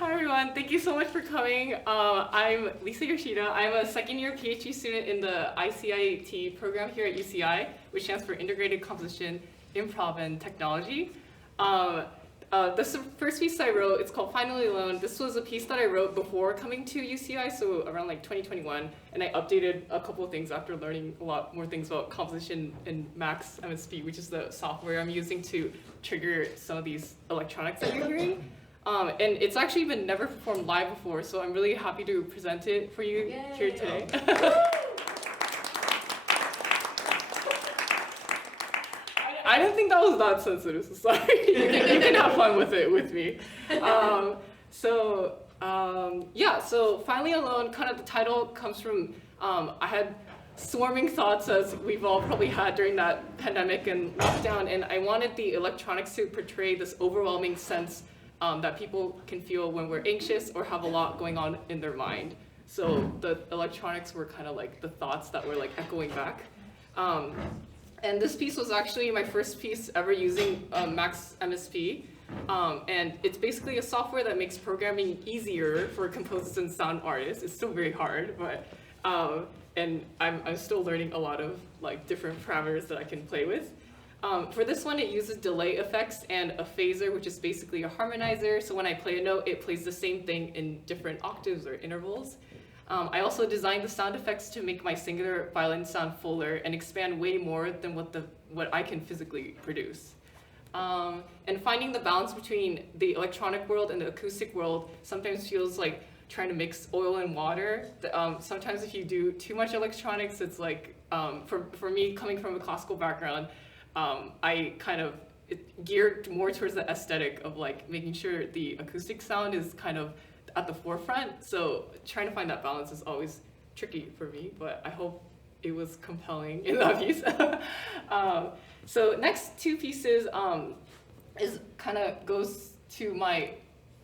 Hi everyone, thank you so much for coming. I'm Lisa Yoshida. I'm a second-year PhD student in the ICIT program here at UCI, which stands for Integrated Composition, Improv, and Technology. This first piece I wrote, it's called Finally Alone. This was a piece that I wrote before coming to UCI, so around like 2021, and I updated a couple of things after learning a lot more things about composition in Max MSP, which is the software I'm using to trigger some of these electronics that you're hearing. And it's actually been never performed live before, so I'm really happy to present it for you here today. I didn't think that was that sensitive, so sorry. You can have fun with it with me. So Finally Alone, kind of the title comes from, I had swarming thoughts, as we've all probably had during that pandemic and lockdown, and I wanted the electronics to portray this overwhelming sense that people can feel when we're anxious or have a lot going on in their mind. So the electronics were kind of like the thoughts that were like echoing back. And this piece was actually my first piece ever using Max MSP. And it's basically a software that makes programming easier for composers and sound artists. It's still very hard, but and I'm still learning a lot of like different parameters that I can play with. For this one, it uses delay effects and a phaser, which is basically a harmonizer. So when I play a note, it plays the same thing in different octaves or intervals. I also designed the sound effects to make my singular violin sound fuller and expand way more than what I can physically produce. And finding the balance between the electronic world and the acoustic world sometimes feels like trying to mix oil and water. Sometimes if you do too much electronics, it's like, for me, coming from a classical background, I kind of geared more towards the aesthetic of like making sure the acoustic sound is kind of at the forefront. So trying to find that balance is always tricky for me, but I hope it was compelling in that piece. So next two pieces is kind of goes to my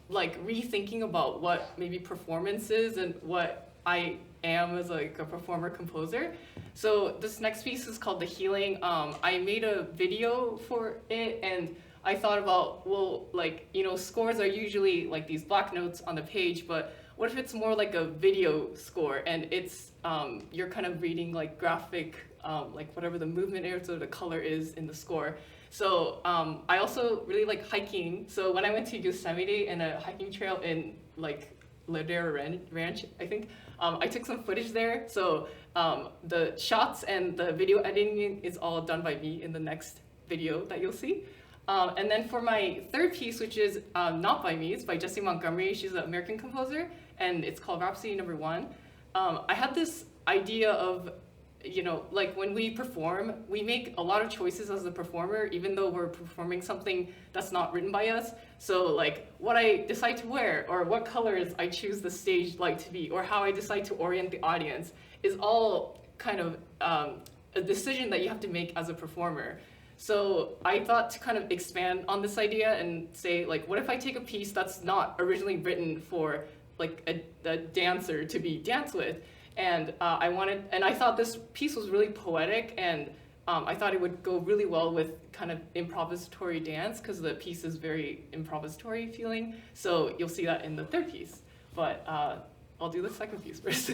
like rethinking about what maybe performance is and what I am as like a performer composer. So this next piece is called The Healing. I made a video for it, and I thought about, well, like, you know, scores are usually like these black notes on the page, but what if it's more like a video score and it's, you're kind of reading like graphic, like whatever the movement is or the color is in the score. So I also really like hiking. So when I went to Yosemite and a hiking trail in like Ladera Ranch, I think, I took some footage there. So the shots and the video editing is all done by me in the next video that you'll see. And then for my third piece, which is not by me, it's by Jessie Montgomery. She's an American composer, and it's called Rhapsody No. 1. I had this idea of, you know, like when we perform, we make a lot of choices as a performer, even though we're performing something that's not written by us. So like what I decide to wear, or what colors I choose the stage light to be, or how I decide to orient the audience is all kind of a decision that you have to make as a performer. So I thought to kind of expand on this idea and say, like, what if I take a piece that's not originally written for like a dancer to be danced with? And I thought this piece was really poetic, and I thought it would go really well with kind of improvisatory dance, because the piece is very improvisatory feeling. So you'll see that in the third piece. But I'll do the second piece first.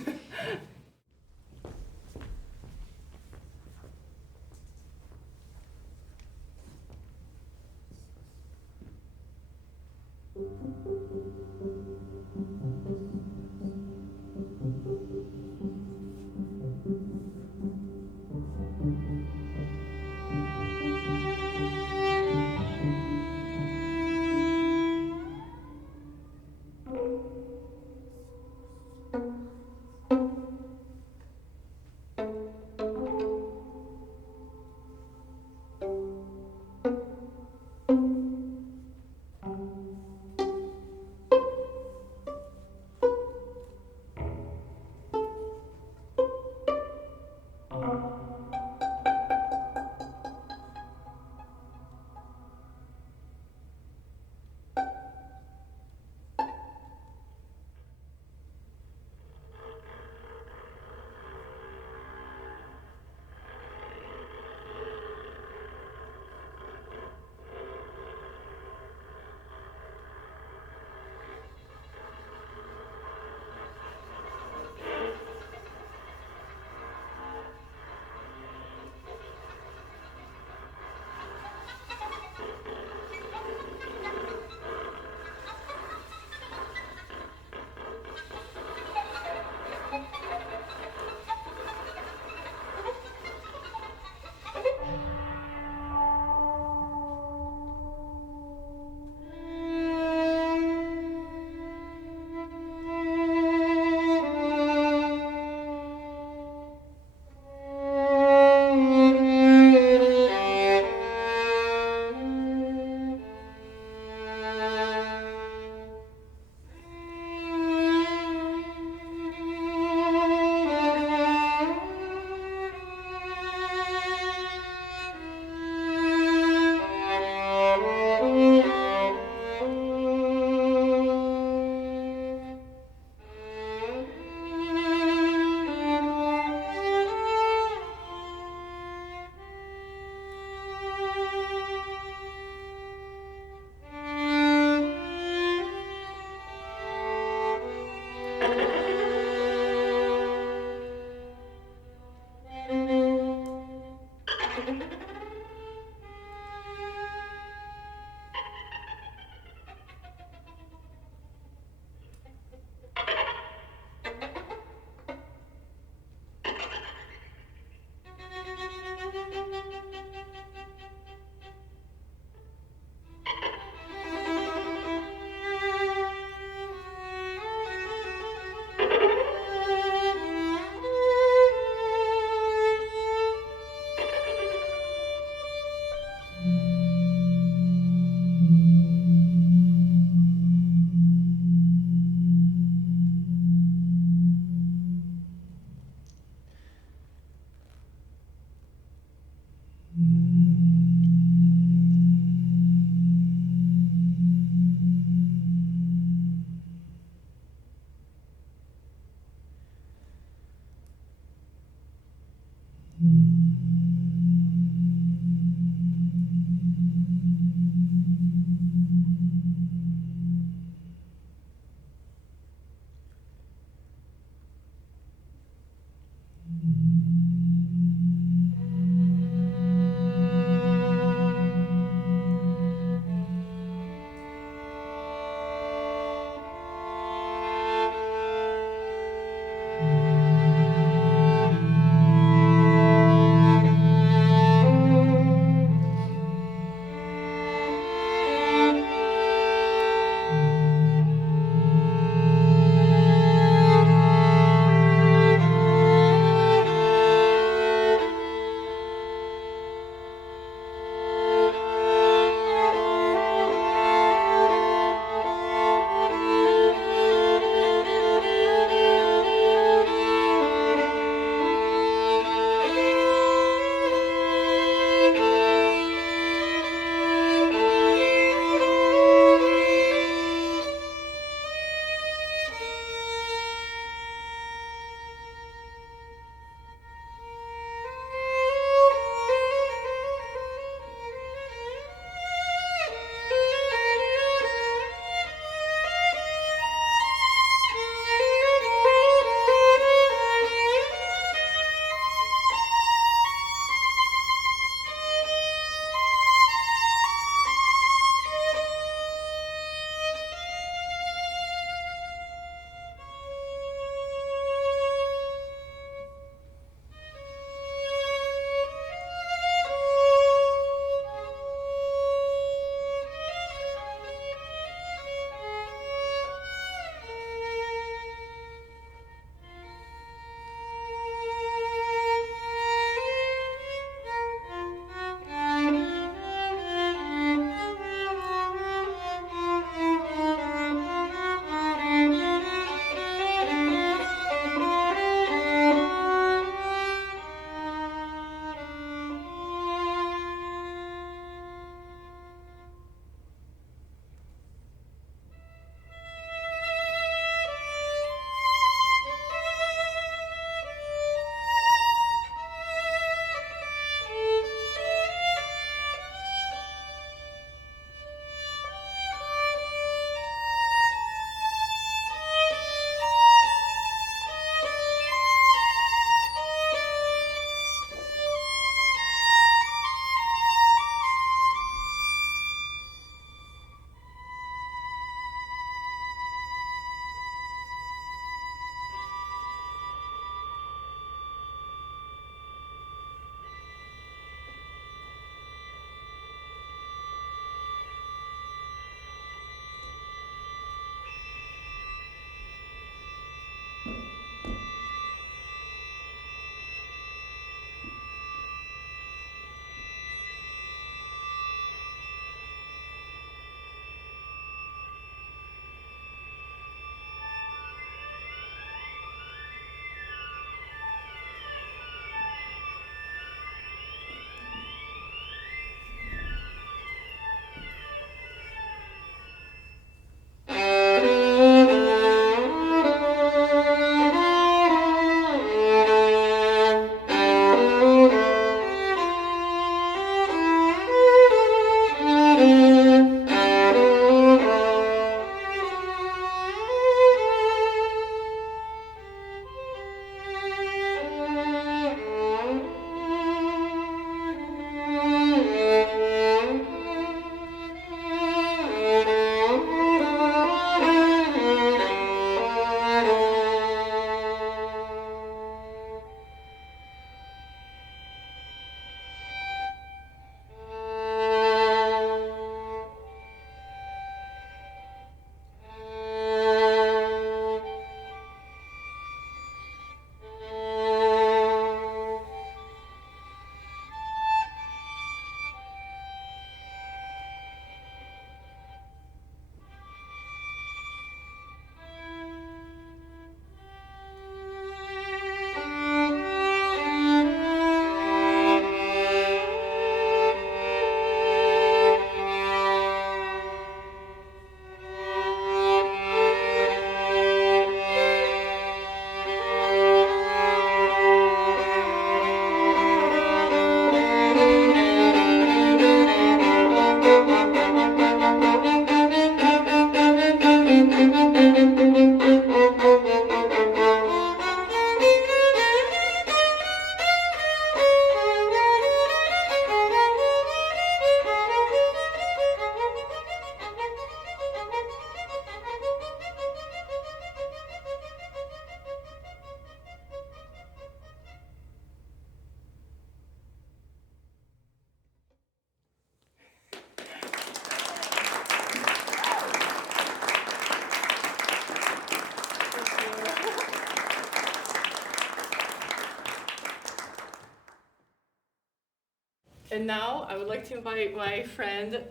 And now I would like to invite my friend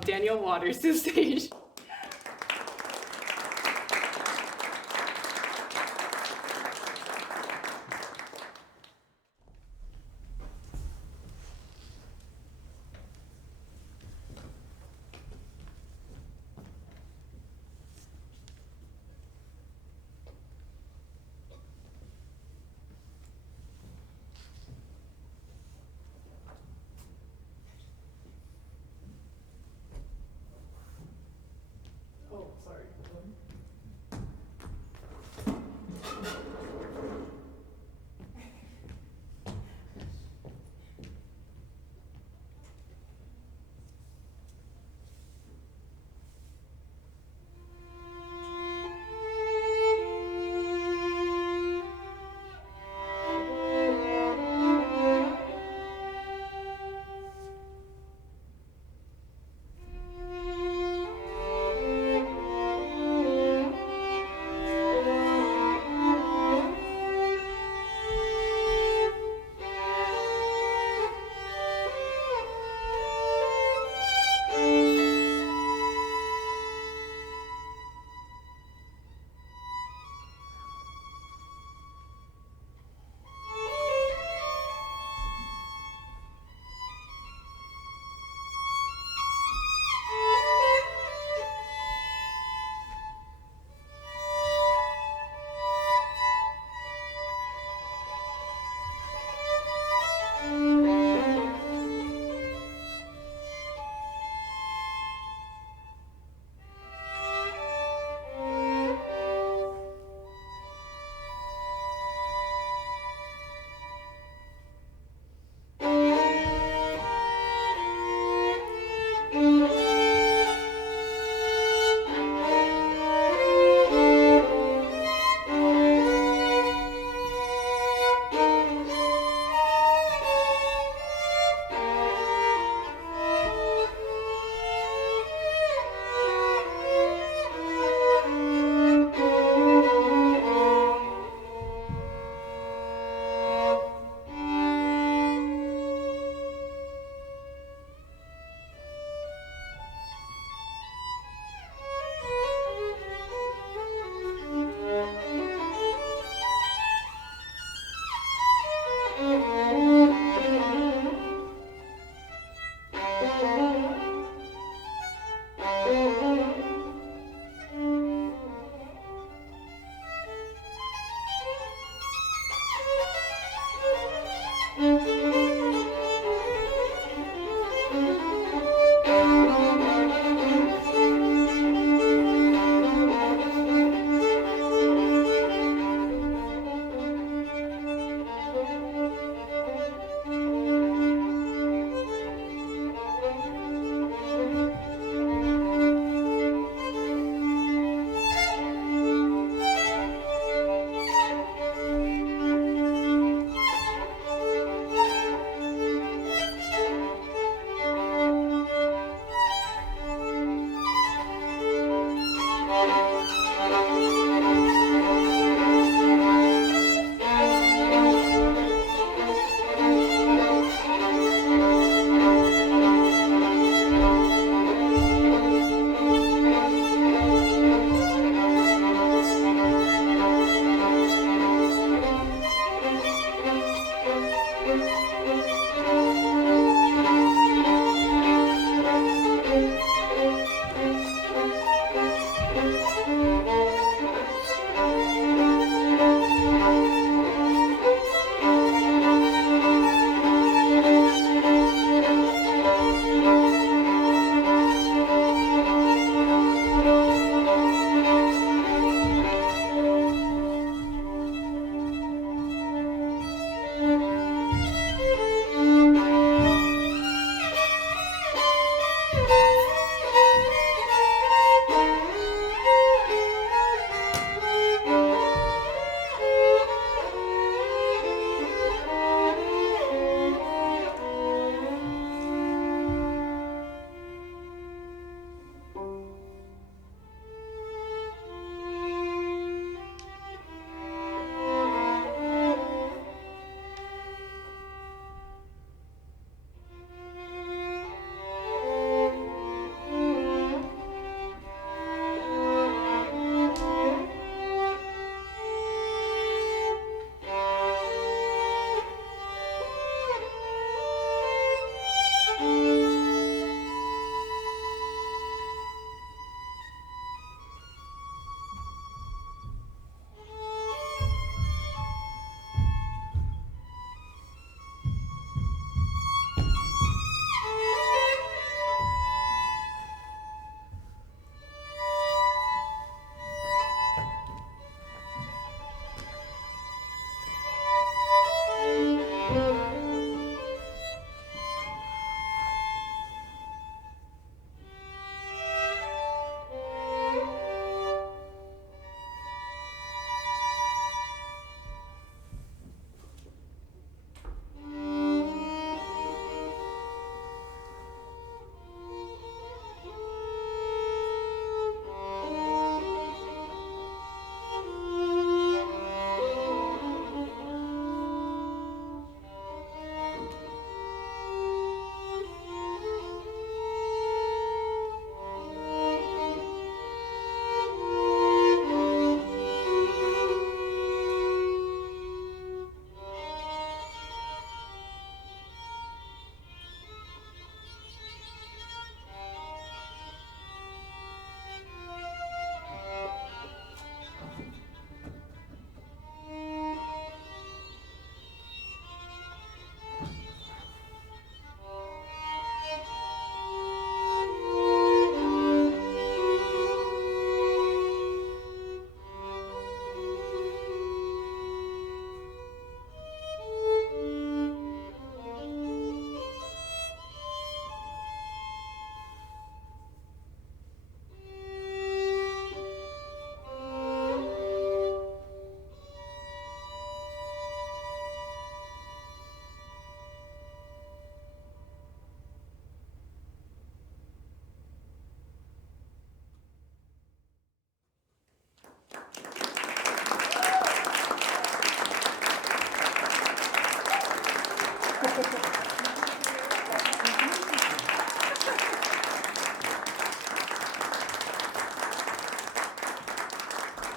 Daniel Waters to the stage.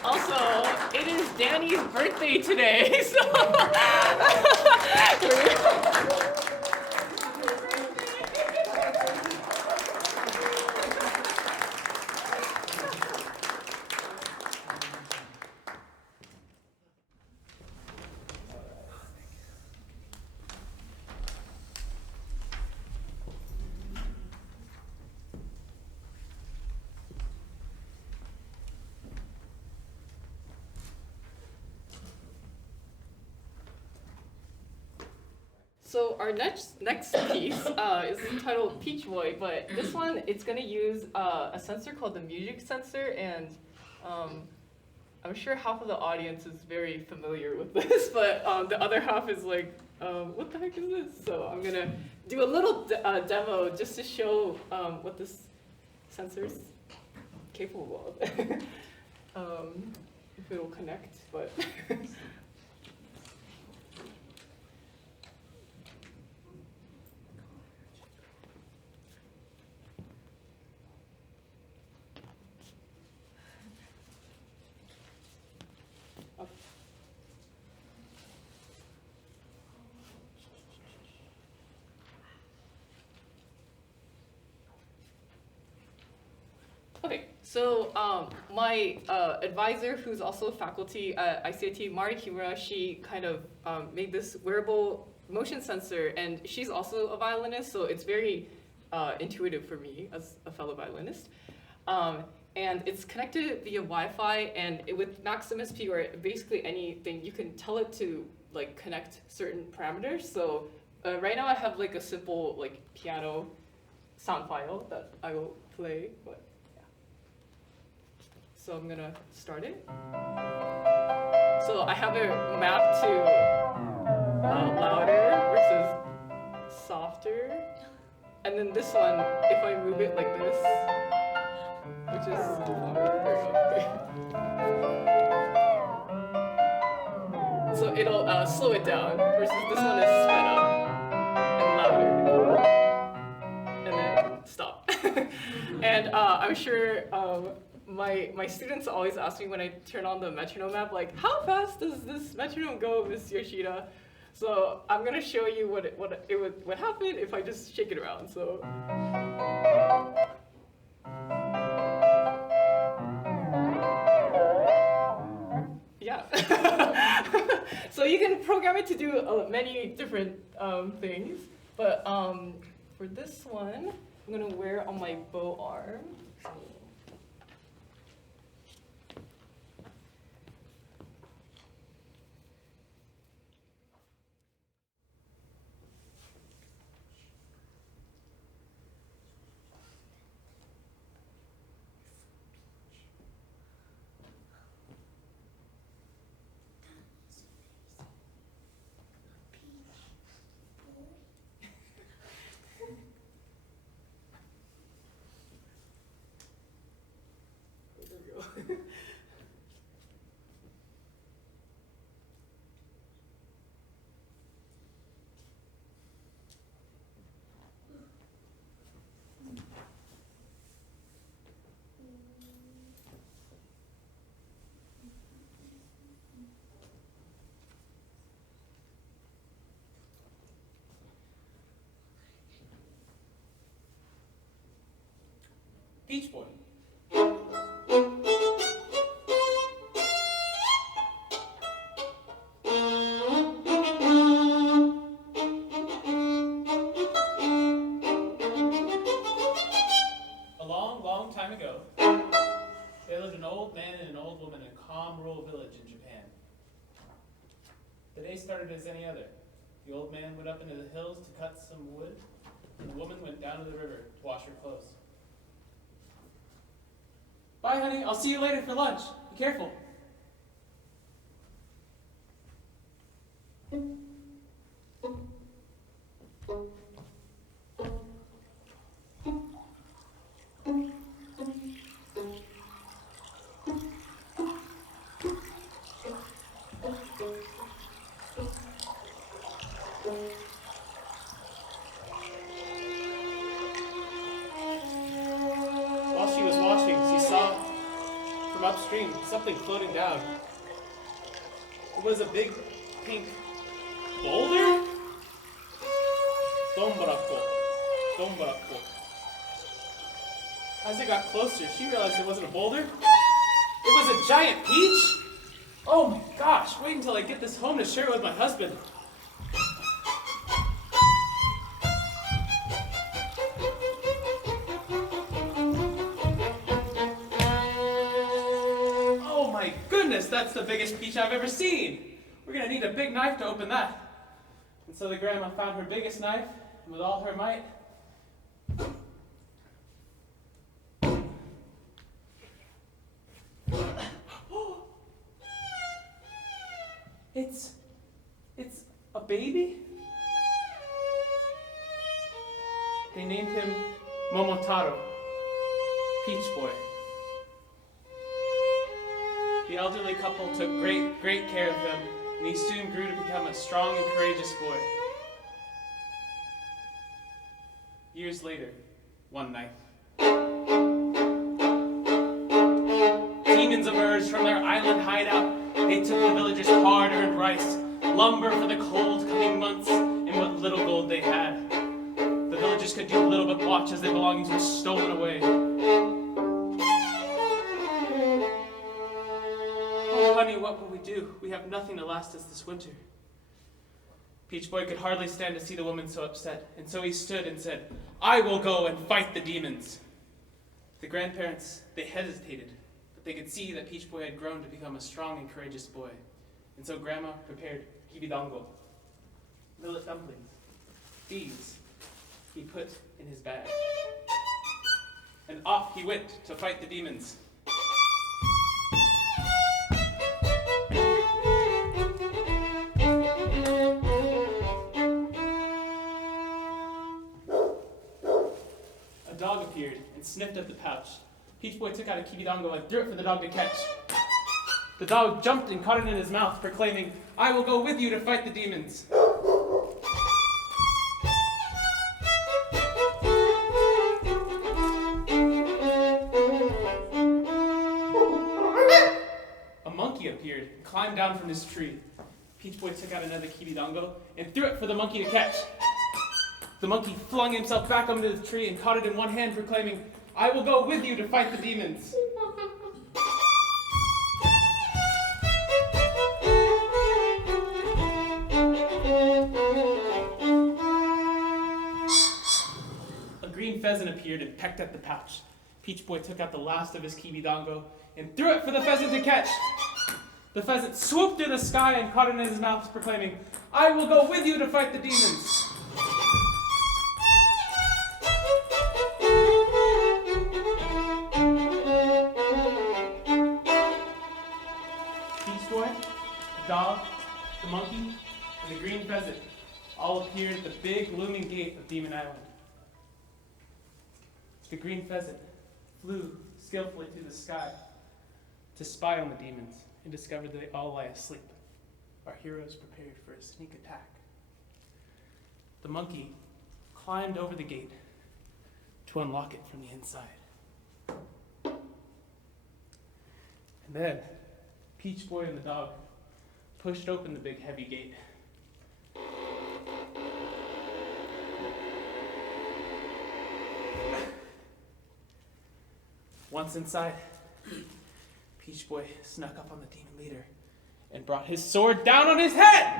Also, it is Danny's birthday today, so So our next piece is entitled Peach Boy, but this one, it's going to use a sensor called the music sensor, and I'm sure half of the audience is very familiar with this, but the other half is like, what the heck is this? So I'm going to do a little demo just to show what this sensor's capable of, if it'll connect, but... Okay, so my advisor, who's also faculty at ICIT, Mari Kimura, she kind of made this wearable motion sensor, and she's also a violinist, so it's very intuitive for me as a fellow violinist. And it's connected via Wi-Fi, and with Max MSP or basically anything, you can tell it to like connect certain parameters. So right now I have like a simple like piano sound file that I will play, but yeah. So I'm gonna start it. So I have it mapped to louder versus softer, and then this one, if I move it like this, which is so it'll slow it down, versus this one is sped up and louder, and then stop. And I'm sure my students always ask me when I turn on the metronome app, like, how fast does this metronome go, Miss Yoshida? So I'm gonna show you what would happen if I just shake it around. So. Yeah. So you can program it to do many different things, but for this one, I'm gonna wear it on my bow arm. So. Peach Boy. A long, long time ago, there lived an old man and an old woman in a calm rural village in Japan. The day started as any other. The old man went up into the hills to cut some wood, and the woman went down to the river to wash her clothes. Bye, honey. I'll see you later for lunch. Be careful. While she was washing, she saw from upstream screamed something floating down. It was a big pink boulder? Dombarako. As it got closer, she realized it wasn't a boulder. It was a giant peach. Oh my gosh, wait until I get this home to share it with my husband. Oh my goodness, that's the biggest peach I've ever seen. We're gonna need a big knife to open that. And so the grandma found her biggest knife, and with all her might, It's a baby? They named him Momotaro, Peach Boy. The elderly couple took great care of him, and he soon grew to become a strong and courageous boy. Years later, one night, demons emerged from their island hideout. They took the villagers' hard-earned rice, lumber for the cold coming months, and what little gold they had. The villagers could do little but watch as their belongings were stolen away. Oh, honey, what will we do? We have nothing to last us this winter. Peach Boy could hardly stand to see the woman so upset, and so he stood and said, "I will go and fight the demons." The grandparents, they hesitated, but they could see that Peach Boy had grown to become a strong and courageous boy. And so Grandma prepared kibidango, millet dumplings. These he put in his bag. And off he went to fight the demons. A dog appeared and sniffed at the pouch. Peach Boy took out a kibidango and threw it for the dog to catch. The dog jumped and caught it in his mouth, proclaiming, "I will go with you to fight the demons." A monkey appeared and climbed down from his tree. Peach Boy took out another kibidango and threw it for the monkey to catch. The monkey flung himself back onto the tree and caught it in one hand, proclaiming, "I will go with you to fight the demons." A green pheasant appeared and pecked at the pouch. Peach Boy took out the last of his kibidango and threw it for the pheasant to catch. The pheasant swooped through the sky and caught it in his mouth, proclaiming, "I will go with you to fight the demons." Peach Boy, the dog, the monkey, and the green pheasant all appeared at the big looming gate of Demon Island. The green pheasant flew skillfully through the sky to spy on the demons and discovered that they all lie asleep. Our heroes prepared for a sneak attack. The monkey climbed over the gate to unlock it from the inside. And then Peach Boy and the dog pushed open the big heavy gate. Once inside, Peach Boy snuck up on the demon leader and brought his sword down on his head!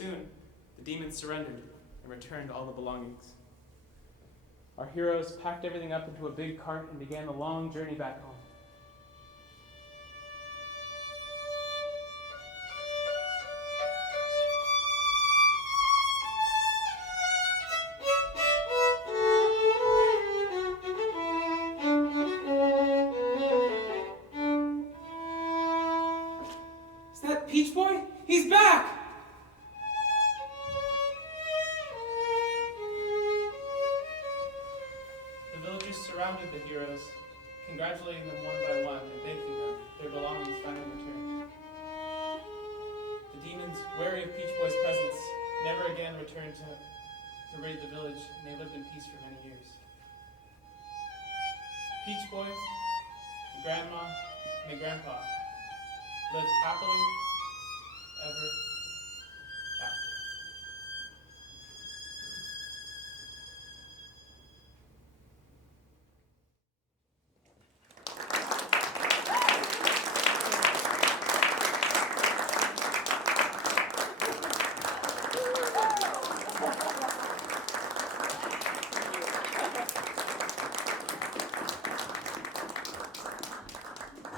Soon, the demons surrendered and returned all the belongings. Our heroes packed everything up into a big cart and began the long journey back home. Is that Peach Boy? He's back! The villagers surrounded the heroes, congratulating them one by one and thanking them. Their belongings finally returned. The demons, wary of Peach Boy's presence, never again returned to raid the village, and they lived in peace for many years. Peach Boy, the grandma, and the grandpa lived happily ever after.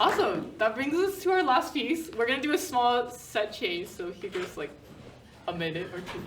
Awesome. That brings us to our last piece. We're gonna do a small set change, so if you give us like a minute or two.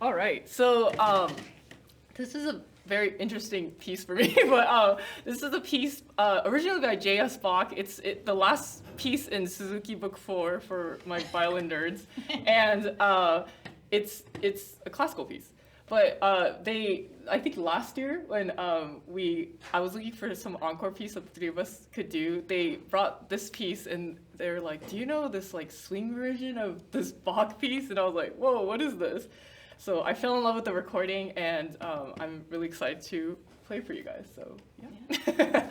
All right, so this is a very interesting piece for me, but this is a piece originally by J.S. Bach. It's the last piece in Suzuki Book 4 for my violin nerds, and it's a classical piece. But I think last year when I was looking for some encore piece that the three of us could do, they brought this piece and they were like, "Do you know this like swing version of this Bach piece?" And I was like, "Whoa, what is this?" So I fell in love with the recording, and I'm really excited to play for you guys. So yeah.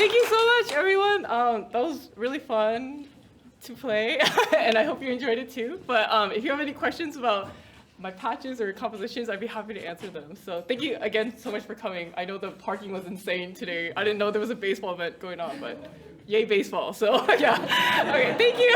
Thank you so much, everyone. That was really fun to play, and I hope you enjoyed it too. But if you have any questions about my patches or compositions, I'd be happy to answer them. So thank you again so much for coming. I know the parking was insane today. I didn't know there was a baseball event going on, but yay baseball. So yeah, okay, thank you.